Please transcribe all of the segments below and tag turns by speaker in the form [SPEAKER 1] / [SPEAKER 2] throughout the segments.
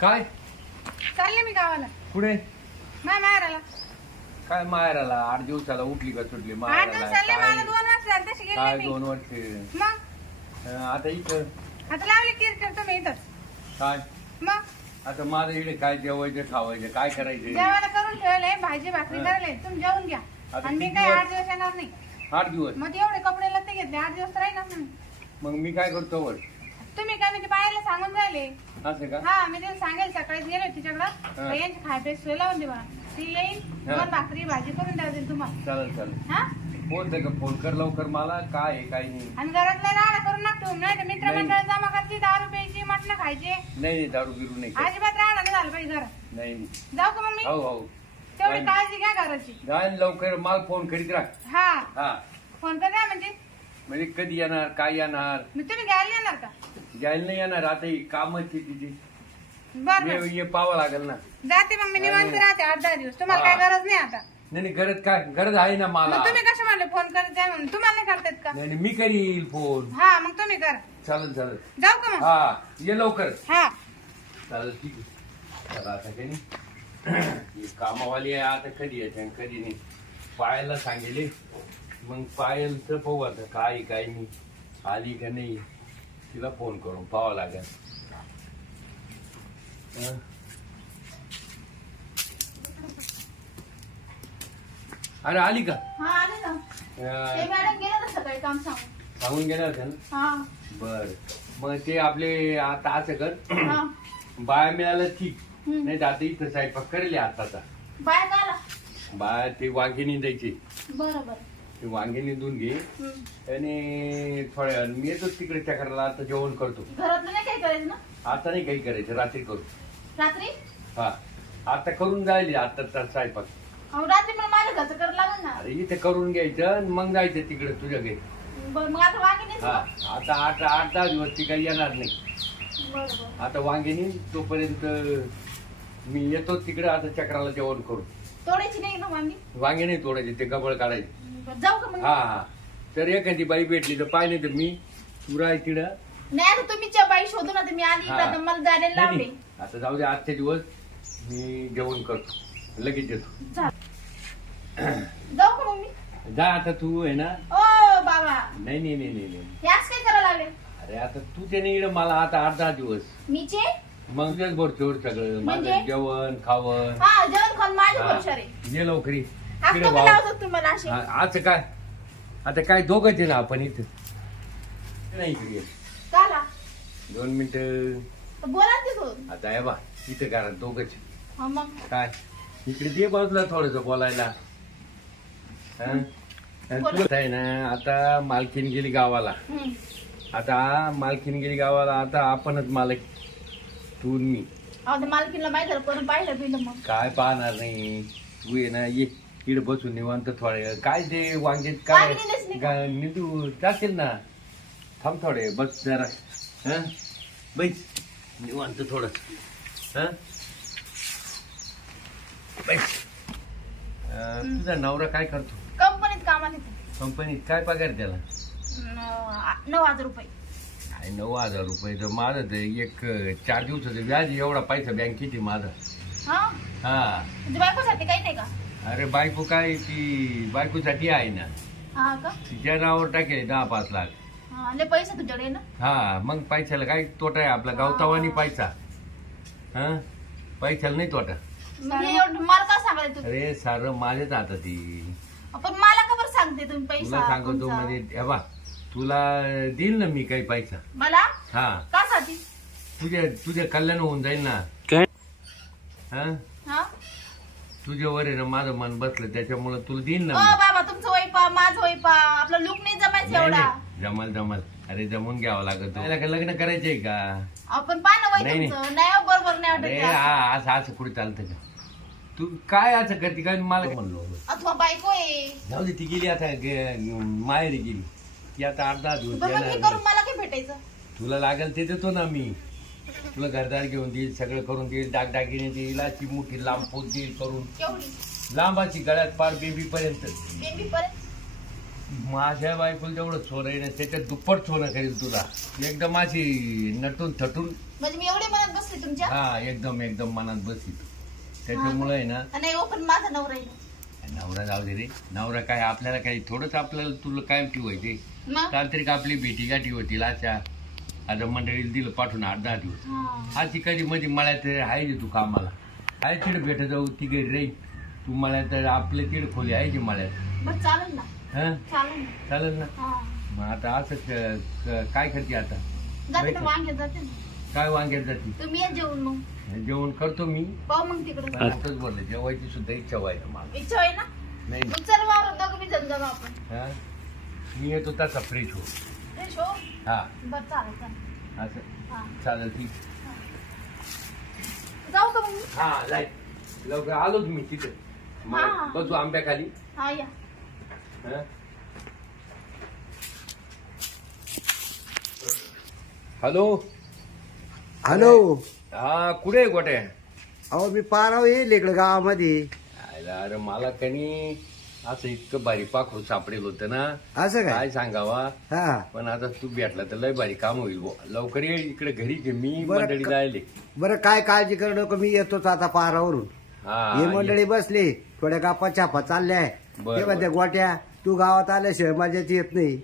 [SPEAKER 1] काय?
[SPEAKER 2] चालले मी गावाला.
[SPEAKER 1] पुढे
[SPEAKER 2] माय माहेराला.
[SPEAKER 1] काय माहेराला? आठ दिवसाला उठली का सुटली?
[SPEAKER 2] आठ
[SPEAKER 1] माहेराला
[SPEAKER 2] दिवस चालले मला
[SPEAKER 1] काय
[SPEAKER 2] दोन वर्ष झाले तशी
[SPEAKER 1] काय
[SPEAKER 2] गेले मी.
[SPEAKER 1] दोन वर्ष?
[SPEAKER 2] मग?
[SPEAKER 1] अं, आता इथं.
[SPEAKER 2] आता लावली कीर्तन तुम्ही इथंच
[SPEAKER 1] काय?
[SPEAKER 2] मग?
[SPEAKER 1] आता माझं इकडे काय जेवायचं खावायचं काय करायचं?
[SPEAKER 2] जेवायला करून ठेवलंय भाजी भाकरी
[SPEAKER 1] हा.
[SPEAKER 2] करायला तुम्ही जेवून घ्या.
[SPEAKER 1] आता
[SPEAKER 2] आणि मी
[SPEAKER 1] किती
[SPEAKER 2] काय
[SPEAKER 1] दिवस?
[SPEAKER 2] आठ दिवस येणार नाही.
[SPEAKER 1] आठ दिवस.
[SPEAKER 2] मग एवढे कपडे लत्ते घेतले आठ दिवस राहील ना
[SPEAKER 1] मग मी काय करतो वर
[SPEAKER 2] तुम्ही काय म्हणजे बायाला सांगून राहिले?
[SPEAKER 1] असं का?
[SPEAKER 2] हा मी तिला सांगेल सकाळी गेले तिच्याकडं. यांची खाय प्यायची सोय लावून देवा. ती येईल. दोन भाकरी भाजी करून द्या देईल तुम्हाला.
[SPEAKER 1] चालेल चालेल.
[SPEAKER 2] हा?
[SPEAKER 1] फोन दे का फोन कर लवकर मला. काय आहे काय नाही.
[SPEAKER 2] आणि घरातला राडा करून नका ठेवून नाही तर मित्रमंडळ जमा करते दारू प्यायची मटणं खायचे.
[SPEAKER 1] नाही नाही दारू बिरू नाही करत.
[SPEAKER 2] अजिबात राडा नाही झालं पाहिजे घरात
[SPEAKER 1] नाही नाही.
[SPEAKER 2] जाऊ का मम्मी
[SPEAKER 1] हो हो.
[SPEAKER 2] तेवढी. काळजी घ्या घराची.
[SPEAKER 1] जाईन लवकर मला फोन करीत राह.
[SPEAKER 2] हा.
[SPEAKER 1] हा.
[SPEAKER 2] फोन कर ना म्हणजे?
[SPEAKER 1] म्हणजे कधी येणार काय येणार?
[SPEAKER 2] मी तुम्ही घ्यायला येणार का?
[SPEAKER 1] जायला नाही येणार आता ही कामच आहे तिची
[SPEAKER 2] बर.
[SPEAKER 1] ये- ये पाहावं लागेल ना.
[SPEAKER 2] जाते मम्मी निवांत
[SPEAKER 1] अरे.
[SPEAKER 2] राहते आठ दहा दिवस. तुम्हाला. काय गरज नाही आता.
[SPEAKER 1] नाही नाही गरज काय? गरज आहे ना मला.
[SPEAKER 2] मग तुम्ही कशा म्हणले फोन करत जा म्हणून? तुम्हाला नाही करतायत का?
[SPEAKER 1] नाही नाही, मी करील फोन.
[SPEAKER 2] हा मग तुम्ही करा.
[SPEAKER 1] चालेल चालेल.
[SPEAKER 2] जाऊ का मग?
[SPEAKER 1] हा ये लवकर.
[SPEAKER 2] हा.
[SPEAKER 1] चालेल ठीक आहे. चला आता काही नाही ही कामावाली आहे आता कधी येते आणि कधी नाही. पायाला सांगेले मग पायलचं पाहू आता काय काय नाही. आली का नाही? तिला फोन करून पाहावं लागेल. हं? अरे आली का?
[SPEAKER 2] हा आले ना. ते
[SPEAKER 1] अं,
[SPEAKER 2] मॅडम गेले ना सकाळी काम सांगून.
[SPEAKER 1] सांगून गेल्या होत्या ना?
[SPEAKER 2] हा.
[SPEAKER 1] बर. मग ते आपले आता असं कर.
[SPEAKER 2] हा.
[SPEAKER 1] बाया मिळालं ठीक.
[SPEAKER 2] हम्म.
[SPEAKER 1] नाही तर आता इथं स्वयंपाक करेल आताचा.
[SPEAKER 2] बाय का आला
[SPEAKER 1] बाया ते वांगे द्यायचे.
[SPEAKER 2] बरं बरं.
[SPEAKER 1] ते वांगे निंदून घे. आणि थोड्या मी येतो तिकडे चक्राला आता जेवण करतो.
[SPEAKER 2] घरातलं नाही काही करायचं ना?
[SPEAKER 1] आता नाही काही करायचं रात्री करू.
[SPEAKER 2] रात्री?
[SPEAKER 1] हा. आता करून जायले आता तर स्वयंपाक.
[SPEAKER 2] अहो रात्री पण माझ्या घरचं करायला लागेल ना.
[SPEAKER 1] अरे इथे करून घ्यायचं आणि मग जायचं तिकडे तुझ्या घरी.
[SPEAKER 2] बरं मग आता वांगे नाही
[SPEAKER 1] हा. आता आठ आठ दहा दिवस ती काही येणार नाही.
[SPEAKER 2] बरं बरं.
[SPEAKER 1] आता वांगे तोपर्यंत मी येतो तिकडे आता चक्राला जेवण करू.
[SPEAKER 2] तोडायची नाही ना वांगी?
[SPEAKER 1] वांगे नाही तोडायचे ते गबळ काढायचे.
[SPEAKER 2] जाऊ का मग?
[SPEAKER 1] हा हा. तर एखादी बाई भेटली तर पाहिजे तर मी आहे तिकडं.
[SPEAKER 2] नाही आता तुम्ही बाई शोधून आता मी आली
[SPEAKER 1] हा.
[SPEAKER 2] तर मला जायला
[SPEAKER 1] नाही,
[SPEAKER 2] लावले
[SPEAKER 1] नाही. आता जाऊ दे आजचे दिवस मी जेवण करतो. लगेच येतो.
[SPEAKER 2] जाऊ का मग मी?
[SPEAKER 1] जा आता तू आहे ना?
[SPEAKER 2] ओ बाबा.
[SPEAKER 1] नाही नाही नाही नाही नाही.
[SPEAKER 2] याच काय करायला लागले?
[SPEAKER 1] अरे आता तू त्याने इकडं मला आता आठ दहा दिवस.
[SPEAKER 2] मीचे?
[SPEAKER 1] मग तुझ्याच भरचोड सगळं. माझं
[SPEAKER 2] म्हणजे?
[SPEAKER 1] जेवण खावण.
[SPEAKER 2] हा जेवण खाऊन माझ्या आहे.
[SPEAKER 1] ये लवकरी
[SPEAKER 2] आज
[SPEAKER 1] तिकडे
[SPEAKER 2] तुम्ही लावतात तुम्हाला असे?
[SPEAKER 1] हा, आज काय? आता काय दोघं ते ना आपण इथं. नाही इकडे ये. दोन मिनिट.
[SPEAKER 2] तर बोला तिथून.
[SPEAKER 1] आता आहे बा इथं करा दोघंच
[SPEAKER 2] हा मग.
[SPEAKER 1] काय? इकडे दे बाजूला थोडस बोलायला. हं? आणि तुला आहे ना आता मालकीन गेली गावाला.
[SPEAKER 2] हम्म.
[SPEAKER 1] आता मालकीन गेली गावाला आता आपणच मालक. तू आणि मी.
[SPEAKER 2] अहो ते मालकीला माहिती झालं कोण पाहिलं पिलं मग?
[SPEAKER 1] काय पाहणार नाही. तू ये ना ये. इकडे बसून निवांत थोडे वेळ. काय ते वांगे काय?
[SPEAKER 2] वांगे नेलेच नाही का?
[SPEAKER 1] गा- निंदू जातील ना? थांब थोडे बस जरा. हं? बैस निवांत थोडस हं? बैस अं, तुझा नवरा काय करतो?
[SPEAKER 2] कंपनीत कामाला येते.
[SPEAKER 1] कंपनीत काय पगार त्याला?
[SPEAKER 2] नऊ हजार रुपये.
[SPEAKER 1] काय नऊ हजार रुपये तर माझं ते एक चार दिवसाचं व्याज एवढा पैसा आहे माझा?
[SPEAKER 2] हा?
[SPEAKER 1] हा.
[SPEAKER 2] म्हणजे बायकोसाठी काही नाही का?
[SPEAKER 1] अरे बायको काय ती बायकोसाठी आहे ना.
[SPEAKER 2] हा का?
[SPEAKER 1] तिच्या नावावर टाकेल दहा पाच लाख.
[SPEAKER 2] हा लय पैसे तुझ्याकडे ना?
[SPEAKER 1] हा मग पैशाला काय तोटा आहे आपला? गावतावानी पैसा. हा? पैशाला नाही तोटा.
[SPEAKER 2] म्हणजे एवढं मला का सांगायला तुम्ही
[SPEAKER 1] अरे सारं माझ्याच हातात ती
[SPEAKER 2] पण मला का बरं सांगते तुम्ही
[SPEAKER 1] तुला
[SPEAKER 2] पैसा?
[SPEAKER 1] सांगतो
[SPEAKER 2] तुमचा?
[SPEAKER 1] म्हणजे हे बा तुला देईल ना मी काही पैसा.
[SPEAKER 2] मला?
[SPEAKER 1] हा.
[SPEAKER 2] का साठी
[SPEAKER 1] तुझ्या तुझ्या कल्याण होऊन जाईल ना. हा?
[SPEAKER 2] हा?
[SPEAKER 1] तुझ्यावर आहे ना माझं मन बसलं त्याच्यामुळे तुला देईन ना
[SPEAKER 2] ओ
[SPEAKER 1] मी.
[SPEAKER 2] बाबा तुमचं वैपा माझं वैपा आपला लुक नाही जमायचं
[SPEAKER 1] नाही,
[SPEAKER 2] एवढा.
[SPEAKER 1] नाही. जमल जमल. अरे जमून घ्यावं लागत काय लग्न करायचंय का?
[SPEAKER 2] आपण पाहा वय
[SPEAKER 1] नाही, नाही.
[SPEAKER 2] तुमचं. नाही हो, बरोबर नाही वाटत
[SPEAKER 1] अरे
[SPEAKER 2] ते असं.
[SPEAKER 1] हा असं असं कुठे चालतं का? तू काय असं करते? काय मला म्हणलो?
[SPEAKER 2] अथवा बायको आहे.
[SPEAKER 1] जाऊ दे ती गेली आता गे- माहेरी गेली. ती आता दहा दिवस
[SPEAKER 2] पण मग
[SPEAKER 1] येणार नाही.
[SPEAKER 2] करून मला काय भेटायचं?
[SPEAKER 1] तुला लागेल ते देतो ना मी. तुला घरदार घेऊन देईल सगळं करून देईल डागडागिने देईल अशी मोठी लांब पोत देईल करून.
[SPEAKER 2] केवढी?
[SPEAKER 1] लांबाची गळ्यात पार बेबी पर्यंत
[SPEAKER 2] बेबी
[SPEAKER 1] माझ्या बायकोला तेवढं सोनं आहे ना त्याच्यात दुप्पट सोनं करेल तुला. एकदम अशी नटून थटून.
[SPEAKER 2] म्हणजे मी एवढी म्हणत बसले
[SPEAKER 3] बसते तुमच्या?
[SPEAKER 1] हा एकदम एकदम मनात बसित त्याच्यामुळे आहे ना.
[SPEAKER 3] नाही हो पण माझा नवरा आहे.
[SPEAKER 1] नवरा जाऊ दे रे. नवरा काय आपल्याला काही थोडंच आपल्याला तुला काय ठेवायचे
[SPEAKER 3] मग
[SPEAKER 1] तांत्रिक आपली भेटी गाठी होतील अशा. आता मंडळीला दिलं पाठवून आठ दहा दिवस.
[SPEAKER 3] हा.
[SPEAKER 1] आज ती कधी मध्ये मळ्यात आहे जे तू कामाला. आहे तिकडे भेट जाऊ ती घरी रे तू मळ्यात आपले तिकडे खोली आहे मळ्यात
[SPEAKER 3] बरं चालेल ना.
[SPEAKER 1] हा?
[SPEAKER 3] चालेल ना.
[SPEAKER 1] चालेल ना?
[SPEAKER 3] हा.
[SPEAKER 1] मग आता असं क- क- काय करते आता?
[SPEAKER 3] जाते
[SPEAKER 1] बैठ.
[SPEAKER 3] ना वांग्यात जाते ना.
[SPEAKER 1] काय वांग्यात जाते?
[SPEAKER 3] तुम्ही या जेवण मग.
[SPEAKER 1] जेवण करतो मी.
[SPEAKER 3] पाहू मग तिकडे.
[SPEAKER 1] पण आताच बोलले जेवायची सुद्धा इच्छा व्हायला मला.
[SPEAKER 3] इच्छा आहे ना?
[SPEAKER 1] नाही.
[SPEAKER 3] मग चल वावरात दोघं बी जण जाऊ आपण.
[SPEAKER 1] हा? मी येतो तसा फ्रेश हो
[SPEAKER 3] फ्रेश हो?
[SPEAKER 1] हा.
[SPEAKER 3] बरं चालेल चालेल.
[SPEAKER 1] असं.
[SPEAKER 3] हा.
[SPEAKER 1] चालेल ठीक.
[SPEAKER 3] जाऊ का मग मी?
[SPEAKER 1] हा जाय. लवकर आलोच मी तिथे.
[SPEAKER 3] हा.
[SPEAKER 1] बसू आंब्याखाली.
[SPEAKER 3] हा या.
[SPEAKER 1] हा? हॅलो?
[SPEAKER 4] हॅलो.
[SPEAKER 1] हा कुठे आहे गोट्या?
[SPEAKER 4] अहो मी पाराव येईल इकडे गावामध्ये.
[SPEAKER 1] आयला, अरे मला कनी असं इतकं भारी पाखरू सापडेल होतं ना.
[SPEAKER 4] असं काय?
[SPEAKER 1] काय सांगावा?
[SPEAKER 4] हा.
[SPEAKER 1] पण आता तू भेटला तर लय भारी काम होईल बुवा. लवकर ये इकडे घरीच आहे. मी
[SPEAKER 4] बरं,
[SPEAKER 1] मंडळी
[SPEAKER 4] क-
[SPEAKER 1] जायले.
[SPEAKER 4] बरं काय काळजी करू नको. मी येतोच आता पारावरून.
[SPEAKER 1] हा
[SPEAKER 4] हे
[SPEAKER 1] ये.
[SPEAKER 4] मंडळी बसली. थोड्या गप्पा छापा चालल्या.
[SPEAKER 1] बरं,
[SPEAKER 4] ते म्हणते
[SPEAKER 1] बरं.
[SPEAKER 4] गोट्या तू गावात आल्याशिवाय मजाच येत नाही.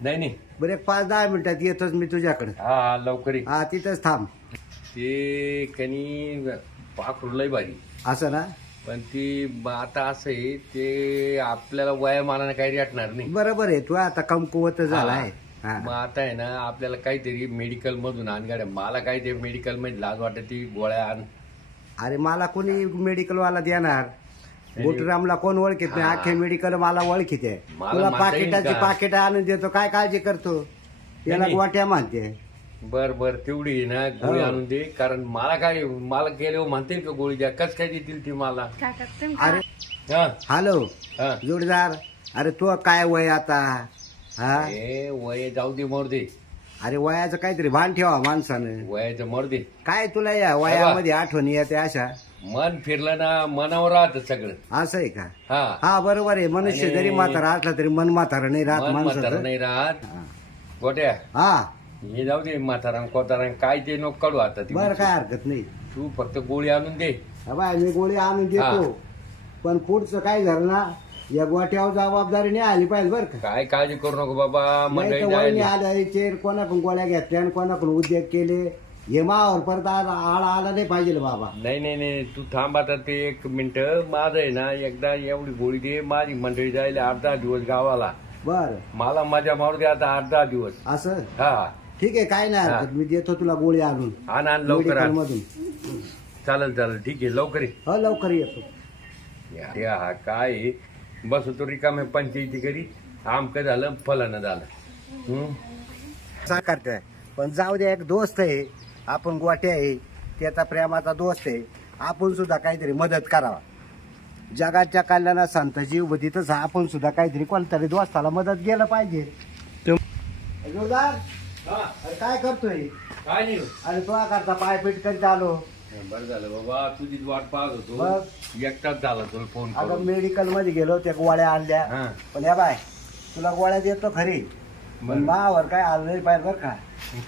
[SPEAKER 1] नाही नाही.
[SPEAKER 4] बरं एक पाच दहा मिनिटात येतोच मी तुझ्याकडे.
[SPEAKER 1] हा हा, लवकर ये.
[SPEAKER 4] हा तिथंच थांब.
[SPEAKER 1] ते कनी पाखरू लय भारी.
[SPEAKER 4] असं ना?
[SPEAKER 1] पण ती ब- आता असं आहे ते आपल्याला वयामानाने काही रेटणार नाही
[SPEAKER 4] बरोबर आहे तू आता कमकुवत झालाय
[SPEAKER 1] हा. मग
[SPEAKER 4] हा.
[SPEAKER 1] आता आहे ना आपल्याला काहीतरी मेडिकल मधून आण गाड्या मला काय ते मेडिकलमध्ये लाज वाटत ती गोळ्या आण
[SPEAKER 4] अरे मला कोणी मेडिकल वाला देणार बोटरामला कोण ओळखीत नाही. अख्खे मेडिकल मला ओळखीत आहे
[SPEAKER 1] मला
[SPEAKER 4] तुला
[SPEAKER 1] म्हणता येईल
[SPEAKER 4] पाकिटाची
[SPEAKER 1] का?
[SPEAKER 4] पाकिट आणून देतो काय काळजी करतो याला
[SPEAKER 1] नाही.
[SPEAKER 4] गोट्या म्हणते
[SPEAKER 1] बर बर तेवढी ना गोळी
[SPEAKER 4] हो.
[SPEAKER 1] आणून दे. कारण मला काय मला गेले म्हणते का गोळी द्या कस काय देतील ती मला?
[SPEAKER 2] काय करते
[SPEAKER 4] अरे
[SPEAKER 1] हा.
[SPEAKER 4] हॅलो
[SPEAKER 1] हा.
[SPEAKER 4] जोडीदार अरे तू काय वय आता? हा?
[SPEAKER 1] ए वय जाऊ दे मोर दे.
[SPEAKER 4] अरे वयाचं काहीतरी भान ठेवा माणसानं.
[SPEAKER 1] वयाचं मोर दे.
[SPEAKER 4] काय तुला या वयामध्ये आठवणी येते अशा?
[SPEAKER 1] मन फिरलं ना मनावर राहत सगळं.
[SPEAKER 4] असं आहे का?
[SPEAKER 1] हा.
[SPEAKER 4] हा बरोबर आहे. मनुष्य जरी म्हातारा असला तरी मन म्हातारा नाही राहत
[SPEAKER 1] मन म्हातारा
[SPEAKER 4] माणसाचं.
[SPEAKER 1] नाही राहत.
[SPEAKER 4] हा.
[SPEAKER 1] गोट्या.
[SPEAKER 4] हा.
[SPEAKER 1] हे जाऊ दे म्हातारा कोतारा काय ते नको काढू आता ती
[SPEAKER 4] बरं काय हरकत नाही.
[SPEAKER 1] तू फक्त गोळी आणून दे.
[SPEAKER 4] हा बाय मी गोळी आणून देतो. पण पुढचं काय झालं ना या गोट्यावर जबाबदारी नाही आली पाहिजे बरं का.
[SPEAKER 1] काय काळजी करू नको बाबा
[SPEAKER 4] नाही
[SPEAKER 1] मंडळी
[SPEAKER 4] तर वहिनी आधारीचे कोणाकडून गोळ्या घेतल्या आणि कोणाकडून उद्योग केले? हे मावर परत आला आळा आला नाही पाहिजे बाबा.
[SPEAKER 1] नाही नाही नाही तू थांब आता ते एक मिनिट. माझं आहे ना एकदा एवढी गोळी दे. माझी मंडळी जायला आठ दहा दिवस गावाला.
[SPEAKER 4] बर.
[SPEAKER 1] मला मजा मारू दे आता आठ दहा दिवस.
[SPEAKER 4] असं?
[SPEAKER 1] हा.
[SPEAKER 4] ठीक आहे काय नाही हरकत. मी देतो तुला गोळी आणून.
[SPEAKER 1] आण आण लवकर आण.
[SPEAKER 4] मधून
[SPEAKER 1] चालेल चालेल. ठीक आहे लवकर ये.
[SPEAKER 4] हो लवकर येतो.
[SPEAKER 1] या या, हा काय आहे? बस तो रिकामे पंचायती करी आमक झालं फलानं झालं. हम्म?
[SPEAKER 4] असं करताय पण जाऊ दे एक दोस्त आहे. आपण गोट्या आहे. त्याचा प्रेमाचा दोस्त आहे. आपण सुद्धा काहीतरी मदत करावा. जगाच्या कल्याणात संत जीव तिथंच आपण सुद्धा काहीतरी कोणतरी दोस्ताला मदत गेलं पाहिजे. जोरदार. अरे काय करतोय?
[SPEAKER 1] काय नाही.
[SPEAKER 4] अरे तो करता पायपीट करीत आलो.
[SPEAKER 1] बरं झालं बाबा तुझीच वाट पाहत होतो. एकटाच झाला तुला फोन
[SPEAKER 4] अगं
[SPEAKER 1] करून.
[SPEAKER 4] मेडिकलमध्ये गेलो त्या गोळ्या आणल्या.
[SPEAKER 1] हा.
[SPEAKER 4] पण या बाय तुला गोळ्या देतो खरी. पण
[SPEAKER 1] बरं.
[SPEAKER 4] मावर काय आलं नाही पाहिजे बरं का?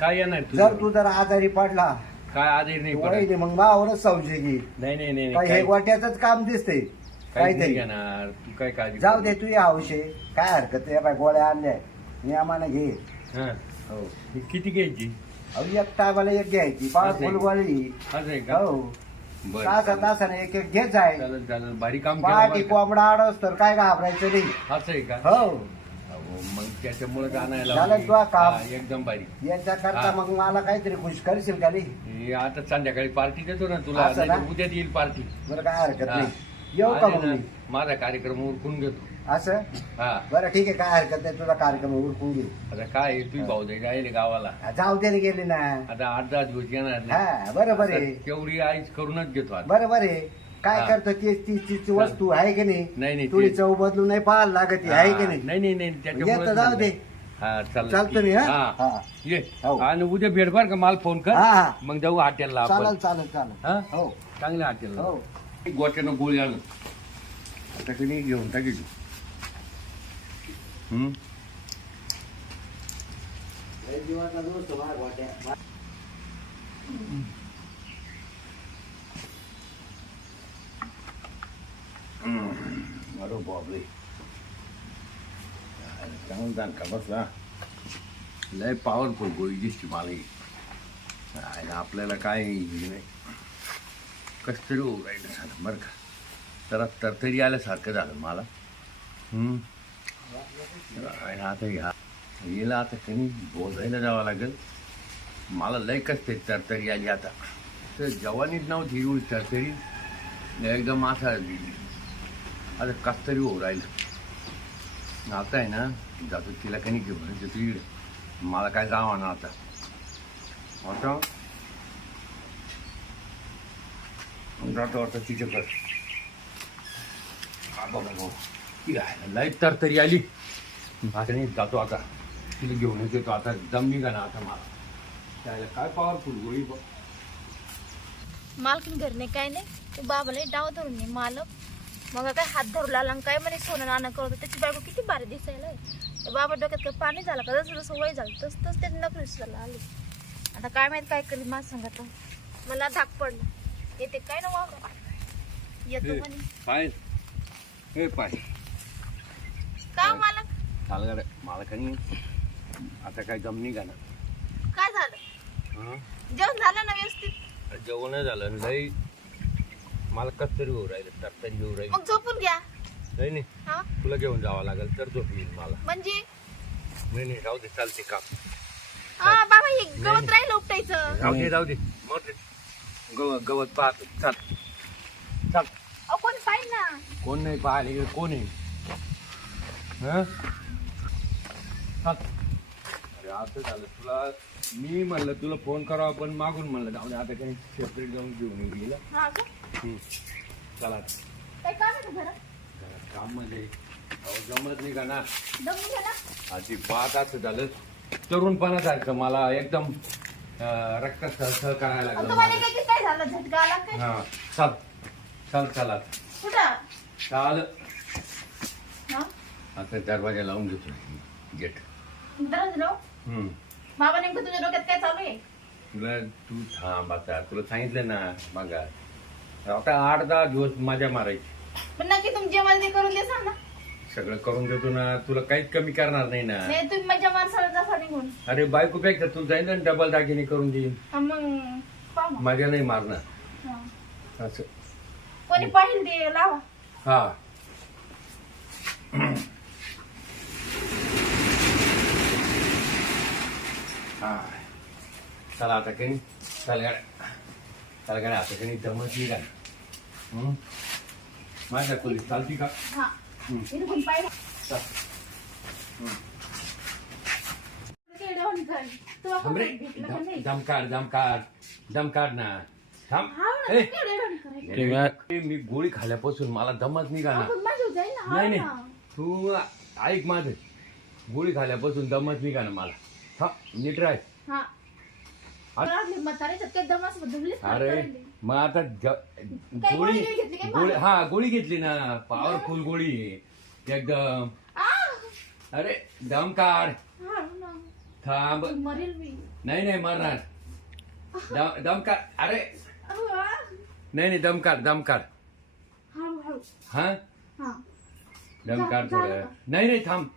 [SPEAKER 1] काय येणार
[SPEAKER 4] जर
[SPEAKER 1] तुझं?
[SPEAKER 4] तू जर आजारी पडला
[SPEAKER 1] काय आधी नाही पडत.
[SPEAKER 4] मग मावरच संशय घे.
[SPEAKER 1] नाही नाही नाही
[SPEAKER 4] काय हे
[SPEAKER 1] काय-
[SPEAKER 4] गोट्याच काम
[SPEAKER 1] काहीच नाही
[SPEAKER 4] काहीतरी
[SPEAKER 1] घेणार. तू काय काळजी
[SPEAKER 4] जाऊ दे तू या हौशे काय हरकत आहे बाय गोळ्या आणल्या. नियमानं घे.
[SPEAKER 1] नको. हा.
[SPEAKER 4] हो.
[SPEAKER 1] ही किती घ्यायची?
[SPEAKER 4] अहो एक टायमाला एक घ्यायची. पाच
[SPEAKER 1] असं आहे. असं आहे का?
[SPEAKER 4] हो.
[SPEAKER 1] बरं
[SPEAKER 4] तासा
[SPEAKER 1] चालेल.
[SPEAKER 4] तासाने एक एक घेत जाय.
[SPEAKER 1] चालेल चालेल. भारी काम केलं
[SPEAKER 4] पाठी
[SPEAKER 1] बरं का?
[SPEAKER 4] कोंबडा आडस तर काय घाबरायचं नाही.
[SPEAKER 1] असं आहे का?
[SPEAKER 4] हो.
[SPEAKER 1] अहो, मग त्याच्यामुळे आणायला
[SPEAKER 4] झालं. तुझं काम?
[SPEAKER 1] एकदम भारी
[SPEAKER 4] याच्या करता
[SPEAKER 1] हा.
[SPEAKER 4] मग मला काहीतरी खुश करशील का नाही?
[SPEAKER 1] हे आता संध्याकाळी पार्टी देतो ना तुला.
[SPEAKER 4] असं ना?
[SPEAKER 1] नाहीतर उद्या येईल पार्टी.
[SPEAKER 4] बरं काय हरकत
[SPEAKER 1] हा.
[SPEAKER 4] नाही. येऊ का
[SPEAKER 1] आले
[SPEAKER 4] मग
[SPEAKER 1] ना,
[SPEAKER 4] मी
[SPEAKER 1] माझा कार्यक्रम उरकून घेतो.
[SPEAKER 4] असं?
[SPEAKER 1] हा.
[SPEAKER 4] बरं ठीक आहे काय हरकत नाही तुझा कार्यक्रम उरकून घे.
[SPEAKER 1] आता काय आहे, तुझी भाऊ जाईल गावाला.
[SPEAKER 4] हा, जाऊ दे रे गेली ना.
[SPEAKER 1] आता आठ दहा दिवस येणार नाही.
[SPEAKER 4] हा बरोबर आहे.
[SPEAKER 1] आता तेवढी आईच करूनच घेतो आता.
[SPEAKER 4] बरोबर आहे. काय
[SPEAKER 1] हा.
[SPEAKER 4] करतो तीच तीच तीच वस्तू आहे की
[SPEAKER 1] नाही,
[SPEAKER 4] नाही
[SPEAKER 1] नाही, ते-
[SPEAKER 4] चव बदलून नाही पाहायला लागत आहे आहे की नाही?
[SPEAKER 1] नाही नाही नाही त्याच्यामुळेच
[SPEAKER 4] जाऊ दे.
[SPEAKER 1] म्हणलं. हा चालेल
[SPEAKER 4] चालतो मी हा?
[SPEAKER 1] हा.
[SPEAKER 4] हा.
[SPEAKER 1] ये.
[SPEAKER 4] हो.
[SPEAKER 1] आणि उद्या भेट बर का? मला फोन कर.
[SPEAKER 4] हा, हा.
[SPEAKER 1] मग जाऊ हॉटेलला
[SPEAKER 4] चालेल
[SPEAKER 1] आपण.
[SPEAKER 4] चालेल चालेल
[SPEAKER 1] हा?
[SPEAKER 4] हो.
[SPEAKER 1] चांगल्या हॉटेलला.
[SPEAKER 4] हो.
[SPEAKER 1] गोट्यानं गोळी आणून. आता कधी घेऊन टाकी अरे का
[SPEAKER 4] लय
[SPEAKER 1] पॉवरफुल गोळी दिसते मला आणि आपल्याला काय नाही. कस तरी राहिलं झालं बरं का. तर तरतरी आल्यासारखं झालं मला. हम्म. आता ह्या हिला आता कधी बोलायला जावं लागेल. मला लय कसते तरतरी आली आता. तर जवानीच नव्हती एवढी तरतरी. एकदम दिली आता कस तरी होऊ राहिलं. आता आहे ना जातो तिला कधी घेऊन तिकडे मला काय जावं ना आता. आता? जातो आता तिच्याकडे. बाबा लय तर तरी आली. नाही जातो आता. तिला घेऊन येतो आता. दम निघा ना आता मला. त्याला काय पॉवरफुल गोळी बघ.
[SPEAKER 2] मालकीन घरने काय नाही ते बाबाला डाव धरून नाही मालक. मग काय हात धरू लागला आणि काय म्हणे सोनं नाणं करतो त्याची बायको किती भारी दिसायला बाबा डोक्यात काय पाणी झालं का? जसं जसं वय झालं तस तस ते नकली झालं आले. आता काय माहीत काय करी माझ सांगत मला धाक पडला. येते काय ना वावर येतो म्हणे.
[SPEAKER 1] पाय. हे पाय.
[SPEAKER 2] मालक
[SPEAKER 1] चाल मला कधी आता काय दम निघा ना
[SPEAKER 2] काय झालं?
[SPEAKER 1] हं?
[SPEAKER 2] जेवण झालं ना व्यवस्थित?
[SPEAKER 1] जेवण झालं. लय मला कस तरी होऊ राहिलं तर होऊ राहिलं.
[SPEAKER 2] मग झोपून घ्या.
[SPEAKER 1] नाही नाही.
[SPEAKER 2] हा?
[SPEAKER 1] तुला घेऊन जावं लागेल तर झोप येईल मला.
[SPEAKER 2] म्हणजे?
[SPEAKER 1] नाही नाही राहू दे चालते काम.
[SPEAKER 2] हा बाबा हे गवत राहिलं उपटायचं.
[SPEAKER 1] राहू दे राहू दे. मग ते गवत गवत पाहतो चाल. चाल.
[SPEAKER 2] अहो कोण पाहिजे ना?
[SPEAKER 1] कोण नाही पाहिले कोण आहे? हं? अरे असं झालं. तुला मी म्हणलं तुला फोन करावा पण मागून म्हणलं जाऊ दे आता काही सेपरेट जाऊन घेऊन येऊ गेला.
[SPEAKER 2] हा का?
[SPEAKER 1] चला.
[SPEAKER 2] काय काम आहे का घरात?
[SPEAKER 1] घरात काम म्हणजे अहो जमत नाही का ना?
[SPEAKER 2] दमून घ्या ना.
[SPEAKER 1] आधी बात असं झालं. तरुणपणासारखं मला एकदम अं, रक्त सळसळ करायला
[SPEAKER 2] अहो,
[SPEAKER 1] लागलं
[SPEAKER 2] तुम्हाला
[SPEAKER 1] मला.
[SPEAKER 2] काय काय झालं? झटका आला काय?
[SPEAKER 1] हा. चाल. चाल चला.
[SPEAKER 2] कुठं?
[SPEAKER 1] चाल.
[SPEAKER 2] हा?
[SPEAKER 1] आता दरवाजा लावून घेतो गेट हम्म.
[SPEAKER 2] बाबा नेमकं तुझ्या डोक्यात काय चालू आहे?
[SPEAKER 1] तुला तू थांब आता. तुला सांगितलं ना बघा आता आठ दहा दिवस मजा मारायची.
[SPEAKER 2] पण नक्की तुमची ते करून देसाल ना?
[SPEAKER 1] सगळं करून देतो ना. तुला काहीच कमी करणार नाही ना.
[SPEAKER 2] नाही तुम्ही मजा माणसाला जसा निघून
[SPEAKER 1] अरे बायकोपेक्षा तू जाईल ना डबल दागिने करून देईन.
[SPEAKER 2] हा, मग पाहू मग.
[SPEAKER 1] मजा नाही मारणार.
[SPEAKER 2] हा.
[SPEAKER 1] असं.
[SPEAKER 2] कोणी पाहिजे ते? लावा.
[SPEAKER 1] हा. हा चला आता काही चल गाड्या चला गाड्या आता काही नाही गाड्या हं? माझ्या खोली चालती का
[SPEAKER 2] हा
[SPEAKER 1] चल.
[SPEAKER 2] डोन कर.
[SPEAKER 1] थांब रे
[SPEAKER 2] भेटलं का नाही?
[SPEAKER 1] काढ ना थांब
[SPEAKER 2] हा ना,
[SPEAKER 1] ए,
[SPEAKER 2] डोन
[SPEAKER 1] मी गोळी खाल्यापासून मला दमत नाही का ना
[SPEAKER 2] आपण माझ्यावर जाईल ना, हा
[SPEAKER 1] नाही नाही
[SPEAKER 2] ना.
[SPEAKER 1] तू ऐक माझं गोळी खाल्यापासून दमत नाही का ना मला हा नीट
[SPEAKER 2] हा. दमास नाही
[SPEAKER 1] अरे. मग आता गोळी
[SPEAKER 2] गोळी घेतली काय
[SPEAKER 1] गोळी
[SPEAKER 2] मला?
[SPEAKER 1] हा गोळी घेतली ना पॉवरफुल गोळी. एकदम.
[SPEAKER 2] आ!
[SPEAKER 1] अरे दम काढ.
[SPEAKER 2] हा ना.
[SPEAKER 1] थांब.
[SPEAKER 2] मरेल मी.
[SPEAKER 1] नाही नाही मरणार. दम दम काढ. अरे.
[SPEAKER 2] आ.
[SPEAKER 1] नाही नाही दम काढ दम काढ.
[SPEAKER 2] हळू हळू
[SPEAKER 1] हा?
[SPEAKER 2] हा.
[SPEAKER 1] दम काढ थोडं? नाही नाही थांब.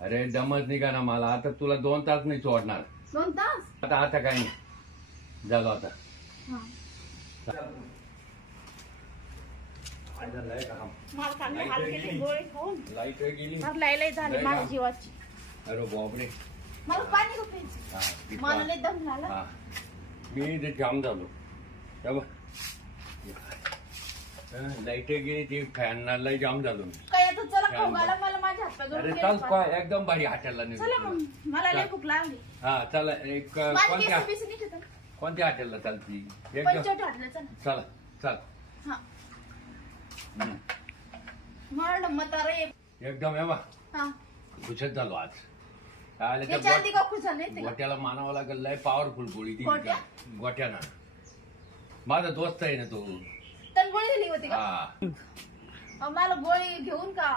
[SPEAKER 1] अरे दमच निघा ना मला. आता तुला दोन तास नाही सोडणार.
[SPEAKER 2] दोन तास?
[SPEAKER 1] आता आता काही नाही. झालं आता.
[SPEAKER 2] हा.
[SPEAKER 1] लाइट गेली.
[SPEAKER 2] लय झाली माझ्या? जीवाची.
[SPEAKER 1] अरे बापरे.
[SPEAKER 2] मला पाणी गुपायचं
[SPEAKER 1] हा, ती
[SPEAKER 2] मला
[SPEAKER 1] पा-
[SPEAKER 2] लय दम झाला.
[SPEAKER 1] हा. मी ते जाम झालो. लाइट गेली ते फॅनला जाम झालो मी.
[SPEAKER 2] चला मला माझ्या
[SPEAKER 1] अरे चाल एकदम भारी हॉटेलला
[SPEAKER 2] चला मग
[SPEAKER 1] नेतो
[SPEAKER 2] मला लय भूक लागली.
[SPEAKER 1] हा चला एक
[SPEAKER 2] माझी
[SPEAKER 1] कोणत्या
[SPEAKER 2] केस बिस नीट होतं.
[SPEAKER 1] कोणत्या हॉटेलला चालती? एकदम
[SPEAKER 2] पंचवटी चला.
[SPEAKER 1] चला चल.
[SPEAKER 2] हा.
[SPEAKER 1] हम्म.
[SPEAKER 2] मला वाटलं म्हातारं आहे.
[SPEAKER 1] एकदम हा. खुशच झालो आज. आले त्या
[SPEAKER 2] याच्या आधी
[SPEAKER 1] गोट-
[SPEAKER 2] का खुश झाले ते का?
[SPEAKER 1] गोट्याला मानावं लागेल लय पॉवरफुल गोळी ती
[SPEAKER 2] गोट्या?
[SPEAKER 1] गोट्याना. माझा दोस्त आहे ना तो.
[SPEAKER 2] दिली होती का?
[SPEAKER 1] हा.
[SPEAKER 2] अहो, मला गोळी घेऊन का?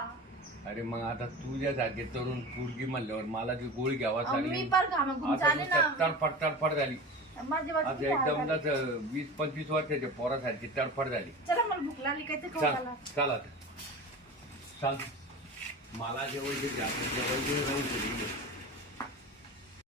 [SPEAKER 1] अरे मग आता तुझ्यासारखे तरुण पोरगी म्हणल्यावर मला ती गोळी घ्यावा
[SPEAKER 2] अहो, मी
[SPEAKER 1] लागली.
[SPEAKER 2] पार घामाघूम
[SPEAKER 1] आता
[SPEAKER 2] झाले ना
[SPEAKER 1] तडफड तडफड झाली.
[SPEAKER 2] माझी
[SPEAKER 1] आता एकदमच वीस पंचवीस वर्षाच्या पोरासारखी तडफड झाली.
[SPEAKER 2] चला मला भूक लागली काय ते खाऊ
[SPEAKER 1] चल
[SPEAKER 2] घाला
[SPEAKER 1] चल आता. चाल. मला जेवायचे घ्या जेवायचे राहू दे